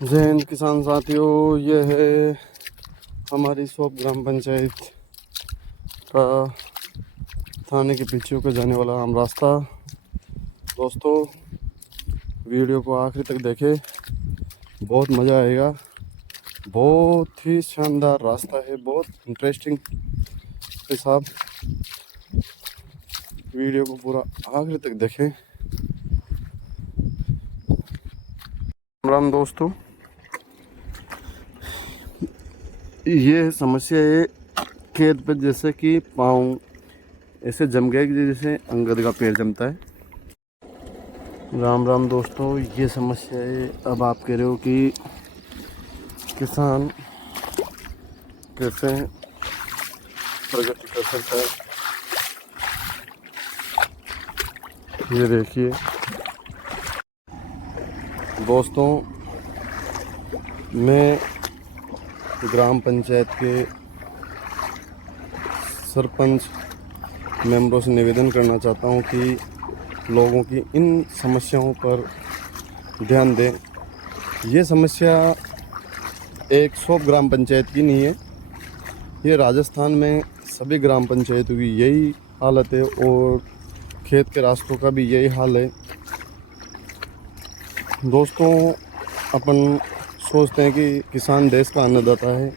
जय हिंद किसान साथियों, ये है हमारी सोप ग्राम पंचायत का थाने के पीछे होकर जाने वाला आम रास्ता। दोस्तों, वीडियो को आखिर तक देखें, बहुत मज़ा आएगा। बहुत ही शानदार रास्ता है, बहुत इंटरेस्टिंग के साथ वीडियो को पूरा आखिर तक देखें। राम दोस्तों, ये समस्या है खेत पे जैसे कि पाँव ऐसे जम गए कि जैसे अंगद का पैर जमता है। राम राम दोस्तों, ये समस्या है। अब आप कह रहे हो कि किसान कैसे प्रगति कर सकता है। ये देखिए दोस्तों, मैं ग्राम पंचायत के सरपंच मेंबरों से निवेदन करना चाहता हूं कि लोगों की इन समस्याओं पर ध्यान दें। ये समस्या एक सोप ग्राम पंचायत की नहीं है, ये राजस्थान में सभी ग्राम पंचायतों की यही हालत है और खेत के रास्तों का भी यही हाल है। दोस्तों, अपन सोचते हैं कि किसान देश का अन्नदाता है,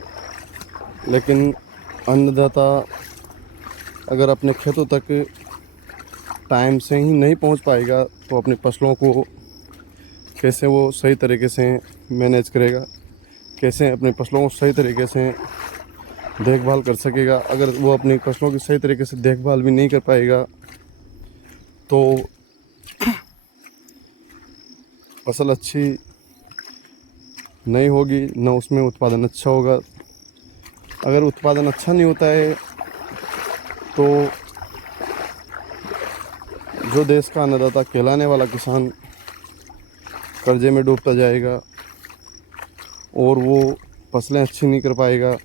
लेकिन अन्नदाता अगर अपने खेतों तक टाइम से ही नहीं पहुंच पाएगा तो अपनी फसलों को कैसे वो सही तरीके से मैनेज करेगा, कैसे अपनी फसलों को सही तरीके से देखभाल कर सकेगा। अगर वो अपनी फसलों की सही तरीके से देखभाल भी नहीं कर पाएगा तो फसल अच्छी नहीं होगी, न उसमें उत्पादन अच्छा होगा। अगर उत्पादन अच्छा नहीं होता है तो जो देश का अन्नदाता कहलाने वाला किसान कर्जे में डूबता जाएगा और वो फसलें अच्छी नहीं कर पाएगा,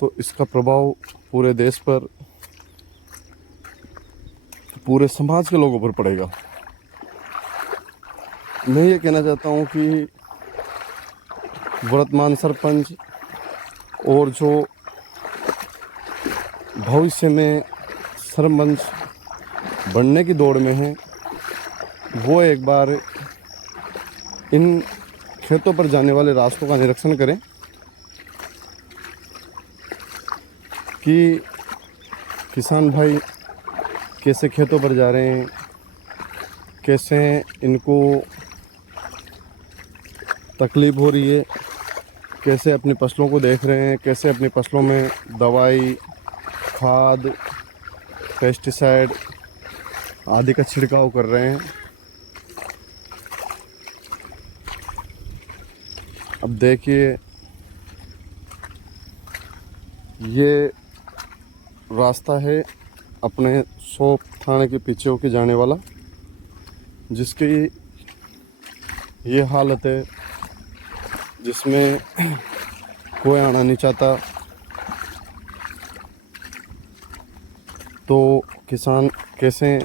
तो इसका प्रभाव पूरे देश पर, पूरे समाज के लोगों पर पड़ेगा। मैं ये कहना चाहता हूँ कि वर्तमान सरपंच और जो भविष्य में सरपंच बनने की दौड़ में हैं, वो एक बार इन खेतों पर जाने वाले रास्तों का निरीक्षण करें कि किसान भाई कैसे खेतों पर जा रहे हैं, कैसे इनको तकलीफ़ हो रही है, कैसे अपनी फसलों को देख रहे हैं, कैसे अपनी फसलों में दवाई, खाद, पेस्टिसाइड आदि का छिड़काव कर रहे हैं। अब देखिए, ये रास्ता है अपने सोप थाने के पीछे होके जाने वाला, जिसकी ये हालत है जिसमें कोई आना नहीं चाहता। तो किसान कैसे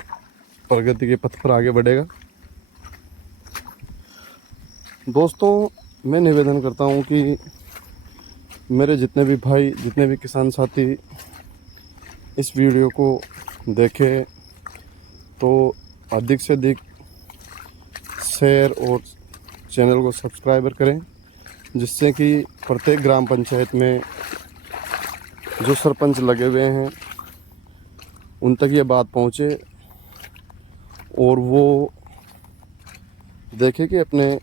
प्रगति के पथ पर आगे बढ़ेगा। दोस्तों, मैं निवेदन करता हूँ कि मेरे जितने भी भाई, जितने भी किसान साथी इस वीडियो को देखें तो अधिक से अधिक शेयर और चैनल को सब्सक्राइबर करें, जिससे कि प्रत्येक ग्राम पंचायत में जो सरपंच लगे हुए हैं उन तक ये बात पहुँचे और वो देखें कि अपने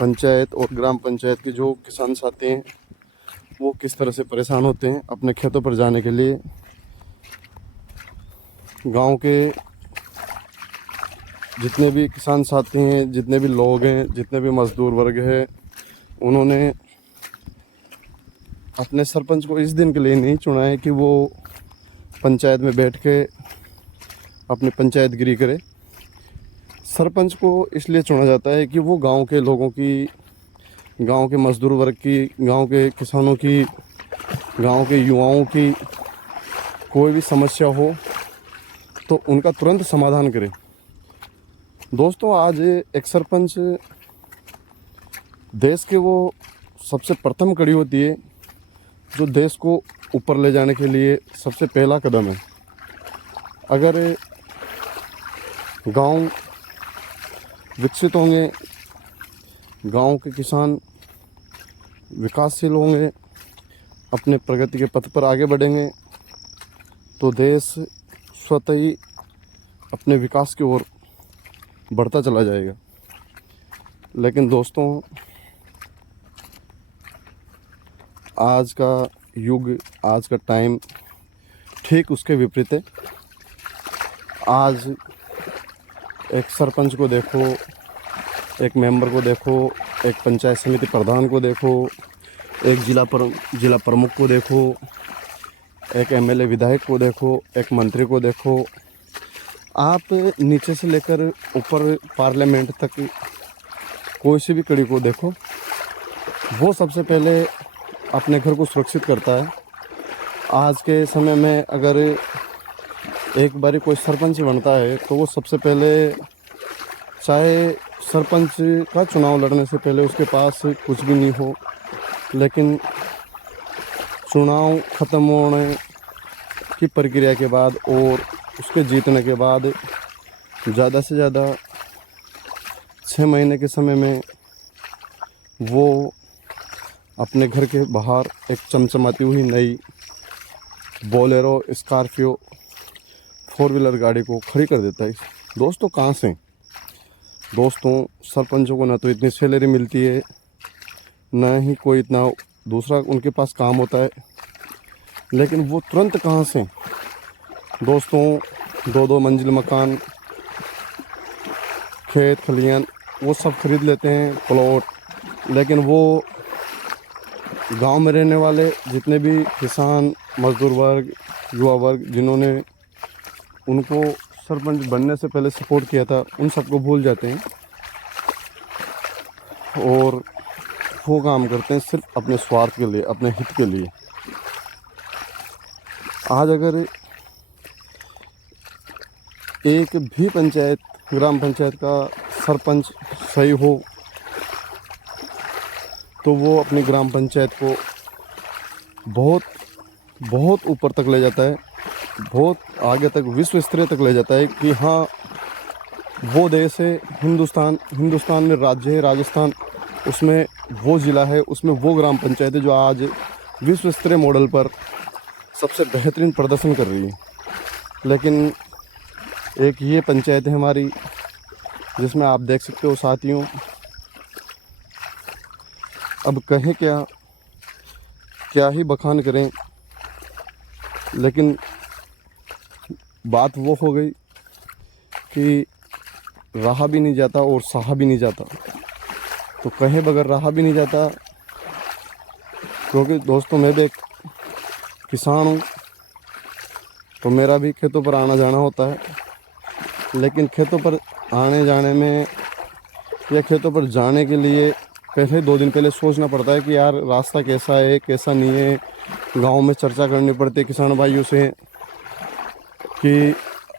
पंचायत और ग्राम पंचायत के जो किसान साथी हैं वो किस तरह से परेशान होते हैं अपने खेतों पर जाने के लिए। गांव के जितने भी किसान साथी हैं, जितने भी लोग हैं, जितने भी मजदूर वर्ग है, उन्होंने अपने सरपंच को इस दिन के लिए नहीं चुना है कि वो पंचायत में बैठ के अपनी पंचायतगिरी करे। सरपंच को इसलिए चुना जाता है कि वो गांव के लोगों की, गांव के मजदूर वर्ग की, गांव के किसानों की, गांव के युवाओं की कोई भी समस्या हो तो उनका तुरंत समाधान करे। दोस्तों, आज एक सरपंच देश के वो सबसे प्रथम कड़ी होती है जो देश को ऊपर ले जाने के लिए सबसे पहला कदम है। अगर गांव विकसित होंगे, गांव के किसान विकासशील होंगे, अपने प्रगति के पथ पर आगे बढ़ेंगे, तो देश स्वतः ही अपने विकास की ओर बढ़ता चला जाएगा। लेकिन दोस्तों, आज का युग, आज का टाइम ठीक उसके विपरीत है। आज एक सरपंच को देखो, एक मेंबर को देखो, एक पंचायत समिति प्रधान को देखो, एक जिला प्रमुख को देखो, एक एमएलए विधायक को देखो, एक मंत्री को देखो। आप नीचे से लेकर ऊपर पार्लियामेंट तक कोई सी भी कड़ी को देखो, वो सबसे पहले अपने घर को सुरक्षित करता है। आज के समय में अगर एक बारी कोई सरपंच बनता है तो वो सबसे पहले, चाहे सरपंच का चुनाव लड़ने से पहले उसके पास कुछ भी नहीं हो, लेकिन चुनाव ख़त्म होने की प्रक्रिया के बाद और उसके जीतने के बाद ज़्यादा से ज़्यादा 6 महीने के समय में वो अपने घर के बाहर एक चमचमाती हुई नई बोलेरो, स्कॉर्पियो, 4 व्हीलर गाड़ी को खड़ी कर देता है। दोस्तों, कहाँ से? दोस्तों, सरपंचों को ना तो इतनी सैलरी मिलती है, ना ही कोई इतना दूसरा उनके पास काम होता है, लेकिन वो तुरंत कहाँ से? दोस्तों, 2-2 मंजिल मकान, खेत खलियान वो सब खरीद लेते हैं, प्लॉट। लेकिन वो गांव में रहने वाले जितने भी किसान, मजदूर वर्ग, युवा वर्ग जिन्होंने उनको सरपंच बनने से पहले सपोर्ट किया था, उन सबको भूल जाते हैं और वो काम करते हैं सिर्फ अपने स्वार्थ के लिए, अपने हित के लिए। आज अगर एक भी पंचायत, ग्राम पंचायत का सरपंच सही हो तो वो अपनी ग्राम पंचायत को बहुत ऊपर तक ले जाता है, बहुत आगे तक, विश्व स्तरीय तक ले जाता है कि हाँ, वो देश है हिंदुस्तान में राज्य है राजस्थान, उसमें वो ज़िला है, उसमें वो ग्राम पंचायत है जो आज विश्व स्तरीय मॉडल पर सबसे बेहतरीन प्रदर्शन कर रही है। लेकिन एक ये पंचायत है हमारी, जिसमें आप देख सकते हो साथियों, अब कहें क्या ही बखान करें, लेकिन बात वो हो गई कि रहा भी नहीं जाता और सहा भी नहीं जाता। तो कहे बगैर रहा भी नहीं जाता, क्योंकि दोस्तों मैं भी एक किसान हूँ, तो मेरा भी खेतों पर आना जाना होता है। लेकिन खेतों पर आने जाने में या खेतों पर जाने के लिए पहले 2 दिन पहले सोचना पड़ता है कि यार रास्ता कैसा है, कैसा नहीं है। गांव में चर्चा करनी पड़ती है किसान भाइयों से कि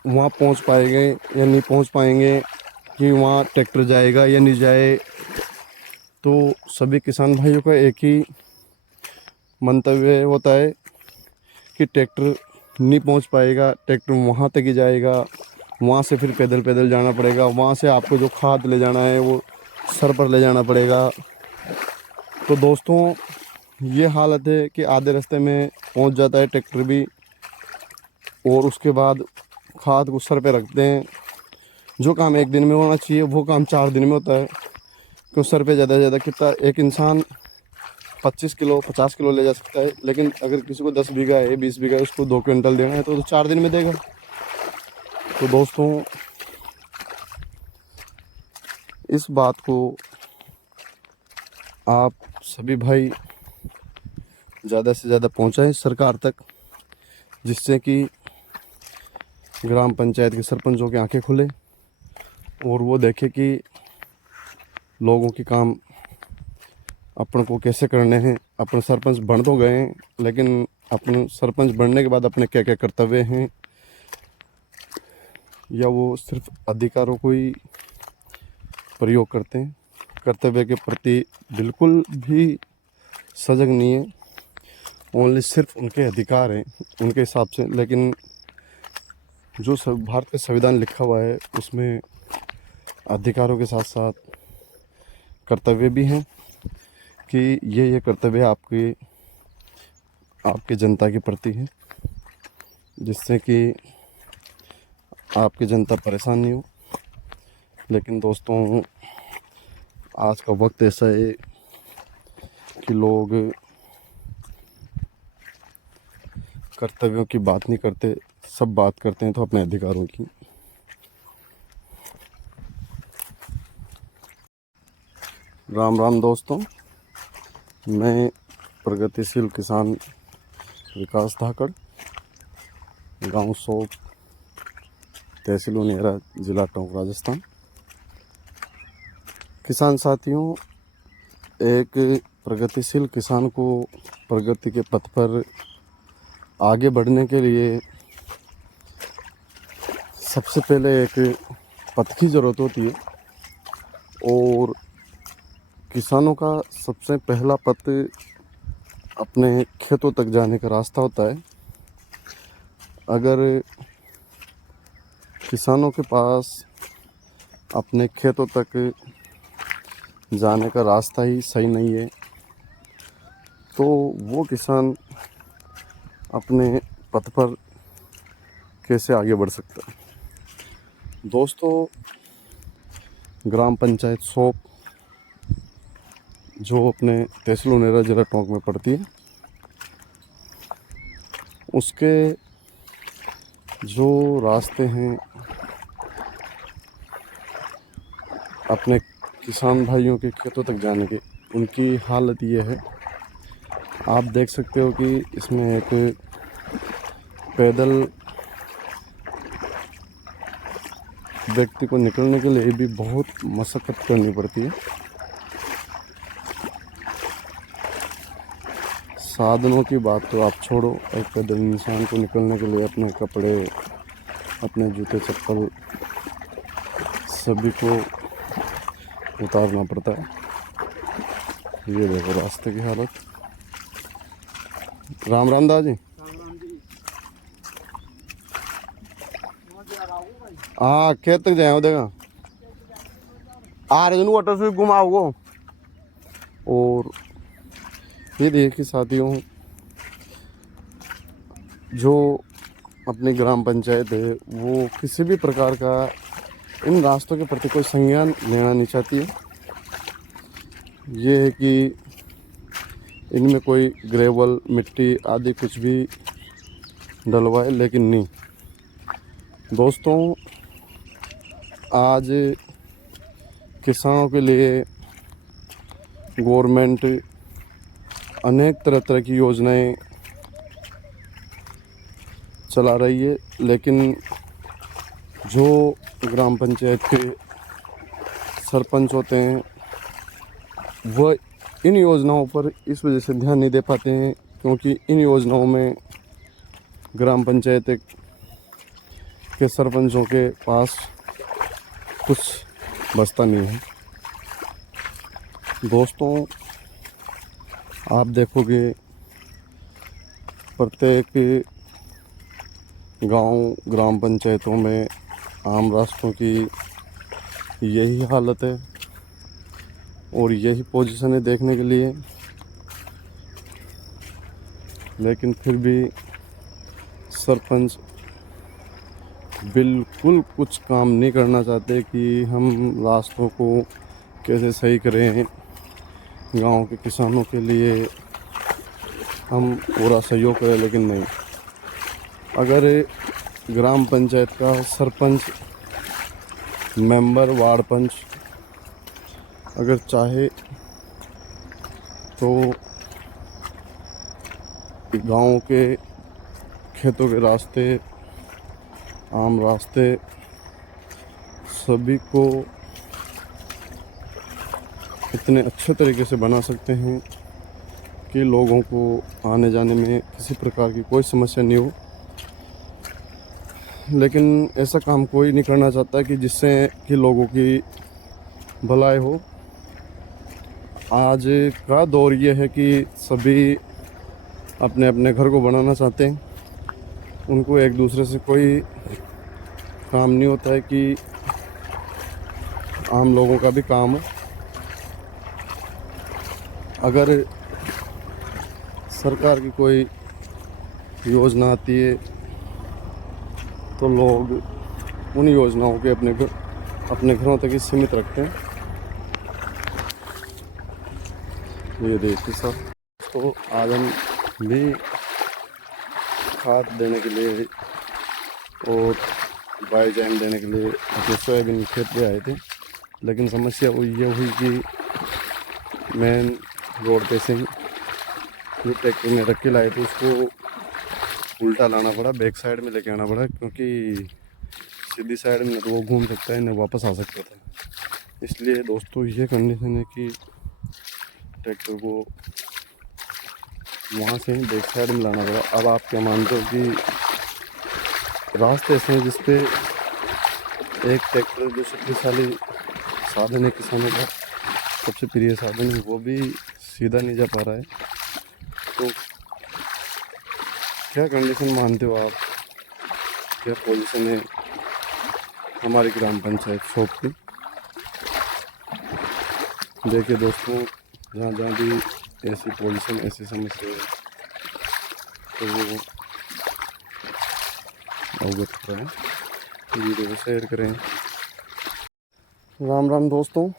वहाँ पहुँच पाएंगे या नहीं पहुँच पाएंगे, कि वहाँ ट्रैक्टर जाएगा या नहीं जाए। तो सभी किसान भाइयों का एक ही मंतव्य होता है कि ट्रैक्टर नहीं पहुँच पाएगा, ट्रैक्टर वहाँ तक ही जाएगा, वहाँ से फिर पैदल जाना पड़ेगा, वहाँ से आपको जो खाद ले जाना है वो सर पर ले जाना पड़ेगा। तो दोस्तों, ये हालत है कि आधे रास्ते में पहुँच जाता है ट्रैक्टर भी, और उसके बाद खाद को सर पे रखते हैं। जो काम 1 दिन में होना चाहिए वो काम 4 दिन में होता है, क्यों सर पे ज़्यादा से ज़्यादा कितना एक इंसान 25 किलो 50 किलो ले जा सकता है, लेकिन अगर किसी को 10 बीघा है, 20 बीघा है, उसको 2 क्विंटल देना है तो 4 दिन में देगा। तो दोस्तों, इस बात को आप सभी भाई ज़्यादा से ज़्यादा पहुंचाएं सरकार तक, जिससे कि ग्राम पंचायत के सरपंचों की आंखें खुले और वो देखे कि लोगों के काम अपन को कैसे करने हैं। अपन सरपंच बन तो गए हैं, लेकिन अपन सरपंच बनने के बाद अपने क्या क्या कर्तव्य हैं, या वो सिर्फ अधिकारों को ही प्रयोग करते हैं। कर्तव्य के प्रति बिल्कुल भी सजग नहीं है। ओनली सिर्फ उनके अधिकार हैं उनके हिसाब से, लेकिन जो भारत का संविधान लिखा हुआ है उसमें अधिकारों के साथ साथ कर्तव्य भी हैं कि ये कर्तव्य आपके जनता के प्रति है, जिससे कि आपकी जनता परेशान नहीं हो। लेकिन दोस्तों, आज का वक्त ऐसा है कि लोग कर्तव्यों की बात नहीं करते, सब बात करते हैं तो अपने अधिकारों की। राम राम दोस्तों, मैं प्रगतिशील किसान विकास धाकड़, गांव सोप, तहसील उनेरा, जिला टोंक, राजस्थान। किसान साथियों, एक प्रगतिशील किसान को प्रगति के पथ पर आगे बढ़ने के लिए सबसे पहले एक पथ की ज़रूरत होती है, और किसानों का सबसे पहला पथ अपने खेतों तक जाने का रास्ता होता है। अगर किसानों के पास अपने खेतों तक जाने का रास्ता ही सही नहीं है तो वो किसान अपने पथ पर कैसे आगे बढ़ सकता है। दोस्तों, ग्राम पंचायत सोप जो अपने तहसील उनेरा, जिला टोंक में पड़ती है, उसके जो रास्ते हैं अपने किसान भाइयों के खेतों तक जाने के, उनकी हालत ये है। आप देख सकते हो कि इसमें एक पैदल व्यक्ति को निकलने के लिए भी बहुत मशक्क़त करनी पड़ती है। साधनों की बात तो आप छोड़ो, एक पैदल इंसान को निकलने के लिए अपने कपड़े, अपने जूते चप्पल सभी को उतारना पड़ता है। ये देखो रास्ते की हालत। राम राम दादा जी। हाँ, खेत तक जाए देखा आ रहे ऑटो से घुमाओ। और ये देखिए साथियों, जो अपनी ग्राम पंचायत है वो किसी भी प्रकार का इन रास्तों के प्रति कोई संज्ञान लेना नहीं चाहती है। ये है कि इनमें कोई ग्रेवल, मिट्टी आदि कुछ भी डलवाए, लेकिन नहीं। दोस्तों, आज किसानों के लिए गवर्नमेंट अनेक तरह की योजनाएं चला रही है, लेकिन जो ग्राम पंचायत के सरपंच होते हैं वह इन योजनाओं पर इस वजह से ध्यान नहीं दे पाते हैं क्योंकि इन योजनाओं में ग्राम पंचायत के सरपंचों के पास कुछ बचता नहीं है। दोस्तों, आप देखोगे प्रत्येक गांव, ग्राम पंचायतों में आम रास्तों की यही हालत है और यही पोजीशन है देखने के लिए। लेकिन फिर भी सरपंच बिल्कुल कुछ काम नहीं करना चाहते कि हम रास्तों को कैसे सही करें, गांव के किसानों के लिए हम पूरा सहयोग करें। लेकिन नहीं, अगर ग्राम पंचायत का सरपंच, मेंबर, वार्ड पंच अगर चाहे तो गांव के खेतों के रास्ते, आम रास्ते सभी को इतने अच्छे तरीके से बना सकते हैं कि लोगों को आने जाने में किसी प्रकार की कोई समस्या नहीं हो। लेकिन ऐसा काम कोई नहीं करना चाहता कि जिससे कि लोगों की भलाई हो। आज का दौर ये है कि सभी अपने अपने घर को बनाना चाहते हैं। उनको एक दूसरे से कोई काम नहीं होता है कि आम लोगों का भी काम है। अगर सरकार की कोई योजना आती है तो लोग उन योजनाओं के अपने घरों तक ही सीमित रखते हैं। ये देखिए सब, तो आज हम भी खाद देने के लिए और बायोजैम देने के लिए अपने सोयाबीन खेत पे आए थे, लेकिन समस्या ये हुई कि मेन रोड पे से ही जो ट्रैक्टर में रख के लाए थे उसको उल्टा लाना पड़ा, बैक साइड में लेके आना पड़ा, क्योंकि सीधी साइड में तो वो घूम सकता है, न वापस आ सकता था। इसलिए दोस्तों ये कंडीशन है कि ट्रैक्टर को वहाँ से बैक साइड में लाना पड़ा। अब आप क्या मानते हो कि रास्ते ऐसे हैं जिसपे एक ट्रैक्टर जो शक्तिशाली साधन है, किसानों का सबसे प्रिय साधन है, वो भी सीधा नहीं जा पा रहा है। तो क्या कंडीशन मानते हो आप, क्या पोजीशन है हमारी ग्राम पंचायत शॉप की? देखिए दोस्तों, जहाँ जहाँ भी ऐसी पोजीशन, ऐसी समस्या है तो वो अवगत कराएं, वीडियो को शेयर करें। राम राम दोस्तों,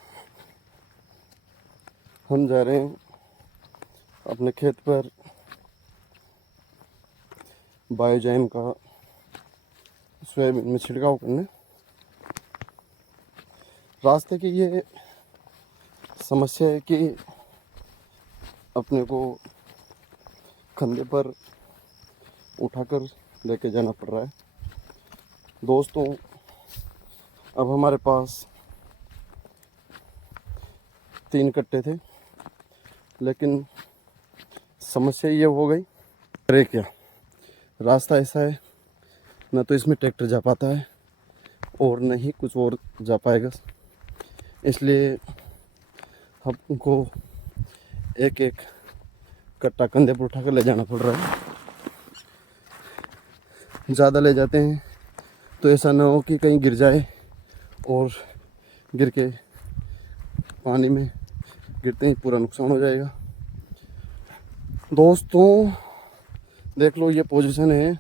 हम जा रहे हैं अपने खेत पर बायोजैम का सोयाबीन में छिड़काव करने। रास्ते की ये समस्या है कि अपने को कंधे पर उठाकर लेके जाना पड़ रहा है। दोस्तों, अब हमारे पास 3 कट्टे थे, लेकिन समस्या ये हो गई, अरे क्या रास्ता ऐसा है, न तो इसमें ट्रैक्टर जा पाता है और न ही कुछ और जा पाएगा। इसलिए हमको एक एक कट्टा कंधे पर उठाकर ले जाना पड़ रहा है। ज़्यादा ले जाते हैं तो ऐसा ना हो कि कहीं गिर जाए और गिर के पानी में गिरते ही पूरा नुकसान हो जाएगा। दोस्तों देख लो, ये पोजीशन है।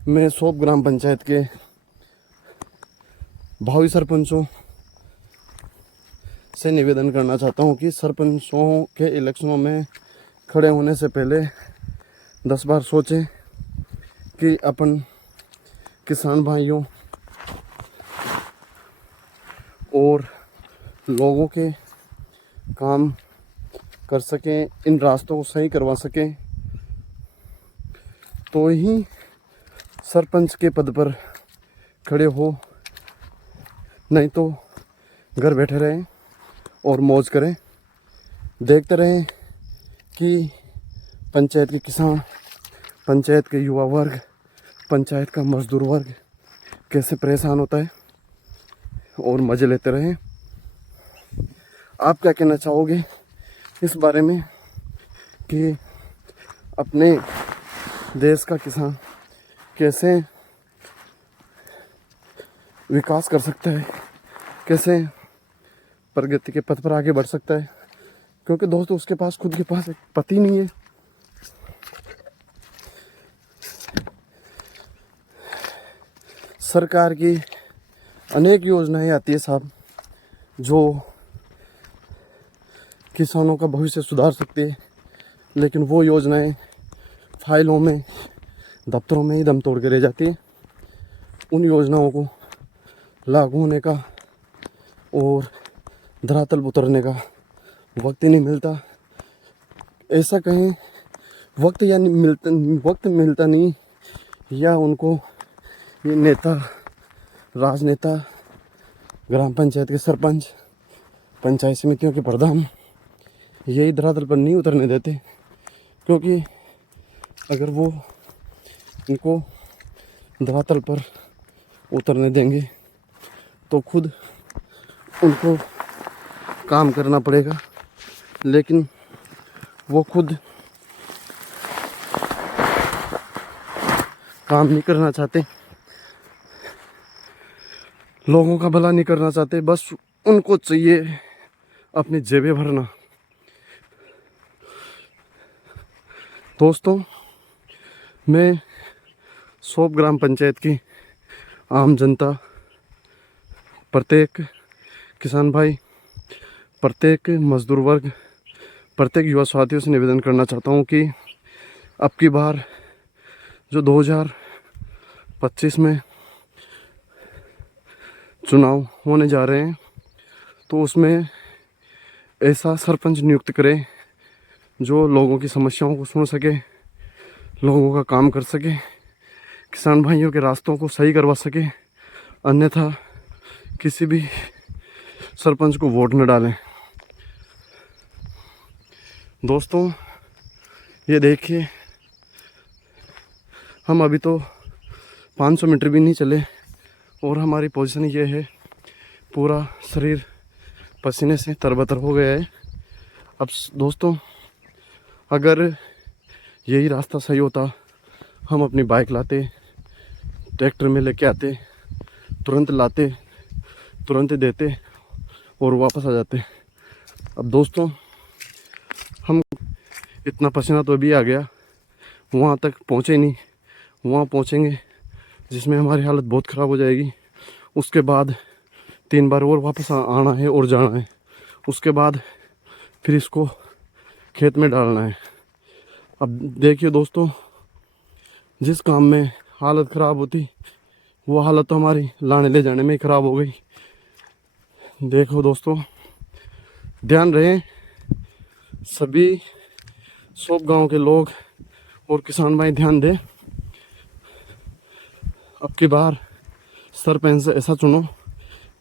मैं सोप ग्राम पंचायत के भावी सरपंचों से निवेदन करना चाहता हूँ कि सरपंचों के इलेक्शनों में खड़े होने से पहले 10 बार सोचें कि अपन किसान भाइयों और लोगों के काम कर सकें, इन रास्तों को सही करवा सकें, तो ही सरपंच के पद पर खड़े हो, नहीं तो घर बैठे रहें और मौज करें। देखते रहें कि पंचायत के किसान, पंचायत के युवा वर्ग, पंचायत का मजदूर वर्ग कैसे परेशान होता है, और मज़े लेते रहें। आप क्या कहना चाहोगे इस बारे में कि अपने देश का किसान कैसे विकास कर सकता है, कैसे प्रगति के पथ पर आगे बढ़ सकता है? क्योंकि दोस्तों उसके पास खुद के पास एक पति नहीं है। सरकार की अनेक योजनाएं आती है साहब, जो किसानों का भविष्य सुधार सकती है, लेकिन वो योजनाएं फाइलों में, दफ्तरों में ही दम तोड़ के रह जाती है। उन योजनाओं को लागू होने का और धरातल उतरने का वक्त ही नहीं मिलता। ऐसा कहें वक्त मिलता नहीं, या उनको ये नेता, राजनेता, ग्राम पंचायत के सरपंच, पंचायत समितियों के प्रधान यही धरातल पर नहीं उतरने देते। क्योंकि अगर वो इनको धरातल पर उतरने देंगे तो खुद उनको काम करना पड़ेगा, लेकिन वो खुद काम नहीं करना चाहते, लोगों का भला नहीं करना चाहते, बस उनको चाहिए अपनी जेबें भरना। दोस्तों, मैं सोप ग्राम पंचायत की आम जनता, प्रत्येक किसान भाई, प्रत्येक मजदूर वर्ग, प्रत्येक युवा साथियों से निवेदन करना चाहता हूँ कि अब की बार जो 2025 में चुनाव होने जा रहे हैं, तो उसमें ऐसा सरपंच नियुक्त करें जो लोगों की समस्याओं को सुन सके, लोगों का काम कर सके, किसान भाइयों के रास्तों को सही करवा सके। अन्यथा किसी भी सरपंच को वोट न डालें। दोस्तों, ये देखिए, हम अभी तो 500 मीटर भी नहीं चले और हमारी पोजीशन ये है, पूरा शरीर पसीने से तरबतर हो गया है। अब दोस्तों, अगर यही रास्ता सही होता, हम अपनी बाइक लाते, ट्रैक्टर में लेके आते, तुरंत लाते, तुरंत देते और वापस आ जाते। अब दोस्तों, हम इतना पसीना तो अभी आ गया, वहाँ तक पहुँचे नहीं, वहाँ पहुँचेंगे जिसमें हमारी हालत बहुत ख़राब हो जाएगी। उसके बाद 3 बार और वापस आना है और जाना है। उसके बाद फिर इसको खेत में डालना है। अब देखिए दोस्तों, जिस काम में हालत ख़राब होती, वो हालत तो हमारी लाने ले जाने में ही ख़राब हो गई। देखो दोस्तों, ध्यान रहे, सभी सोप गांव के लोग और किसान भाई ध्यान दें। अब की बार सरपंच ऐसा चुनो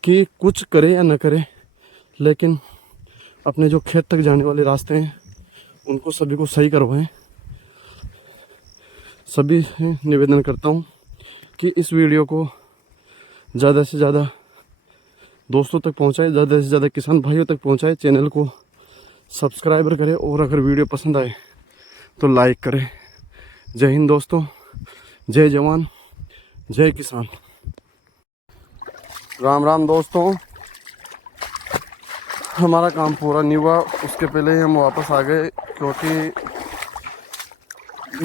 कि कुछ करे या न करे, लेकिन अपने जो खेत तक जाने वाले रास्ते हैं उनको सभी को सही करवाएं। सभी से निवेदन करता हूँ कि इस वीडियो को ज़्यादा से ज़्यादा दोस्तों तक पहुँचाए, ज़्यादा से ज़्यादा किसान भाइयों तक पहुँचाए। चैनल को सब्सक्राइबर करें और अगर वीडियो पसंद आए तो लाइक करें। जय हिंद दोस्तों, जय जवान, जय किसान। राम राम दोस्तों, हमारा काम पूरा नहीं हुआ, उसके पहले ही हम वापस आ गए, क्योंकि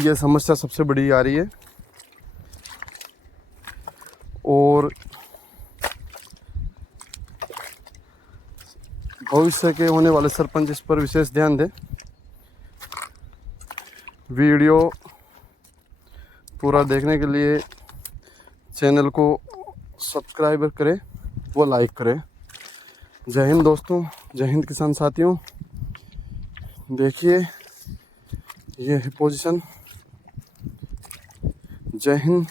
ये समस्या सबसे बड़ी आ रही है और भविष्य के होने वाले सरपंच इस पर विशेष ध्यान दें। वीडियो पूरा देखने के लिए चैनल को सब्सक्राइब करें व लाइक करें। जय हिंद दोस्तों, जय हिंद किसान साथियों। देखिए, ये है पोजीशन। जय हिंद।